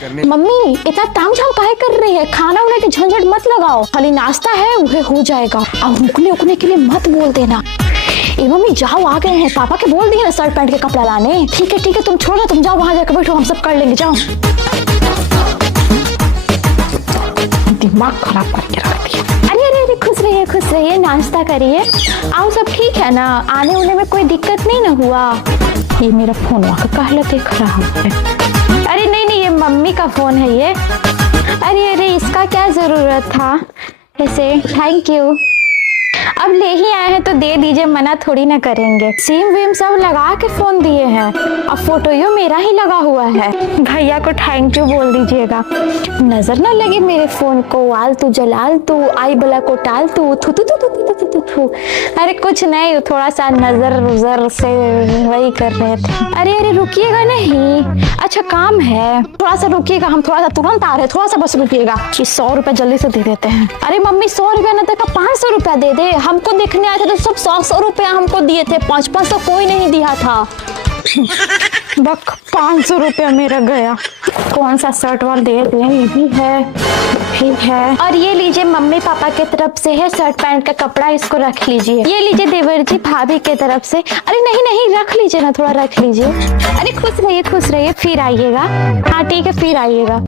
Mummy इतना तामझाम काहे कर रही है? खाना उन्हें के झंझट मत लगाओ, खाली नाश्ता है वह हो जाएगा। अब रुकने उकने के लिए मत बोल देना। ए मम्मी जाओ, आ गए हैं, पापा के बोल दिए ना शर्ट पैंट के कपड़ा लाने। ठीक है तुम छोड़ो, तुम जाओ वहां जाकर बैठो, हम सब कर लेंगे, जाओ। दिमाग खराब करके रख दिया। अरे अरे अरे खुश रहिए, नाश्ता करिए। आओ, सब ठीक है ना? आने उन्हें में कोई दिक्कत नहीं ना हुआ? ये मेरा फोन वहाँ काहे देख रहा है? अरे नहीं, ये मम्मी का फोन है ये। अरे इसका क्या जरूरत था ऐसे? Thank you. अब ले ही आए हैं तो दे दीजिए, मना थोड़ी ना करेंगे। सिम विम सब लगा के फोन दिए हैं, अब फोटो यो मेरा ही लगा हुआ है। भैया को थैंक यू बोल दीजिएगा। नजर ना लगे मेरे फोन को, आलतू जलालतू, आई बला को टालतू, थू थू थू थू थू थू थू थू। अरे कुछ नहीं, थोड़ा सा नजर से वही कर रहे थे। अरे रुकिएगा नहीं, अच्छा काम है, थोड़ा सा रुकिएगा, हम थोड़ा सा तुरंत आ रहे हैं, थोड़ा सा बस रुकिएगा। 100 रुपया जल्दी से दे देते हैं। अरे मम्मी 100 रुपया न तक 500 रुपया दे दे। हमको देखने आए थे तो सब 100 रुपया हमको दिए थे, 500 कोई नहीं दिया था। बक 500 रुपया मेरा गया। कौन सा शर्ट वाल दे दे, ये भी है, ठीक है। और ये लीजिए मम्मी पापा के तरफ से है शर्ट पैंट का कपड़ा, इसको रख लीजिए। ये लीजिए देवर जी भाभी के तरफ से। अरे नहीं रख लीजिए ना, थोड़ा रख लीजिए। अरे खुश रहिए, फिर आइएगा। हाँ ठीक है, फिर आइएगा।